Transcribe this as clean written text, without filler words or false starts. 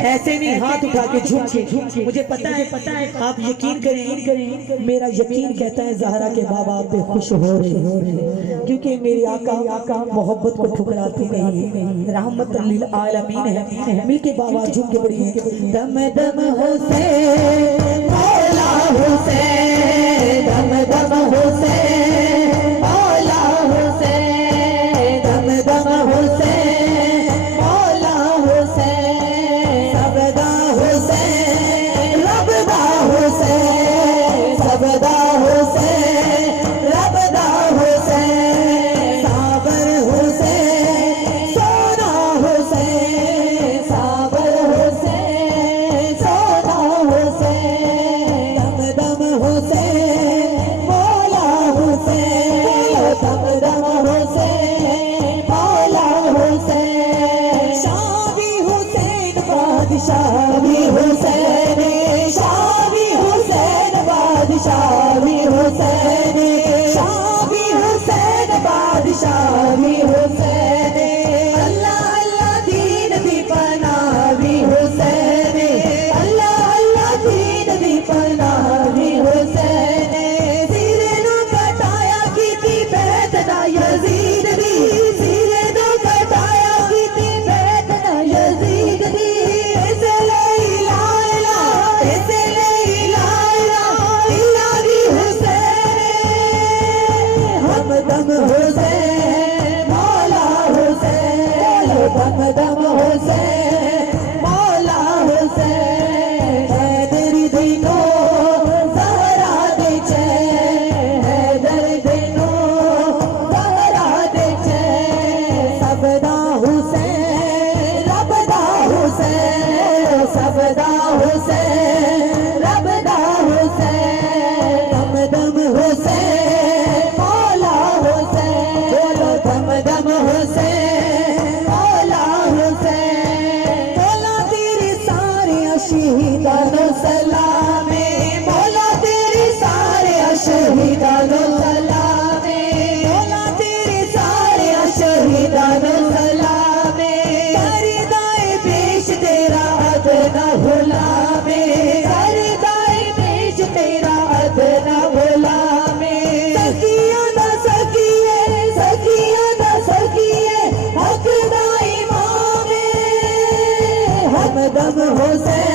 ऐसे नहीं हाथ उठा के झूम के। मुझे पता है आप यकीन करें, मेरा यकीन कहता है ज़हरा के बाबा आप पे खुश हो रहे, क्योंकि मेरे आका मोहब्बत को ठुकराते नहीं, रहमत लिल आलमीन है। मिल के बाबा झूम के पढ़िए, दम दम हुसैन मौला हुसैन, दम दम हुसैन मौला हुसैन, दम दम हुसैन मौला हुसैन, सबदा हुसैन रबदा हुसैन, सबदा हुसैन रबदा हुसैन, साबर हुसैन सोना हुसैन, साबर हुसैन सोना हुसैन, दम दम हुसैन मौला हुसैन, दम दम हुसैन मौला हुसैन, शाही हुसैन बादशाही हुसैन, शाही हुसैन बादशाही हुसैन, शाही हुसैन बादशाही हुसैन, अल्लाह अल्लाह दीन दी पनाही हुसैन, अल्लाह अल्लाह दीन दी पनाही हुसैन, सिरे नु कटाया कीती बैतना यजीद दी, सिरे नु कटाया कीती बैतना यजीद दी, ऐसे ला इलाहा ऐसे ला इलाहा इल्ला दी हुसैन, हमदम हुसैन मौला हुसैन, दम दम हुसैन मौला हुसैन, हैदर दिनो ज़हरा दे चैन, हैदर दिनो ज़हरा दे चैन, सबदा हुसैन रबदा हुसैन, सबदा हुसैन रबदा हुसैन, दम दम हुसैन मौला हुसैन, बोलो दम दम हुसैन मौला हुसैन, बोला तेरे सारे शहीदानो सलामे, बोला तेरे सारे शहीदानो सलामे, बोला तेरे सारे शहीदानो सलामे, करदाए पेश तेरा अदना गुलामे, करदाए पेश तेरा अदना गुलामे, सखिया दा सखिए, सखिया दा सखिए, हक दा इमामे, हमदम हुसैन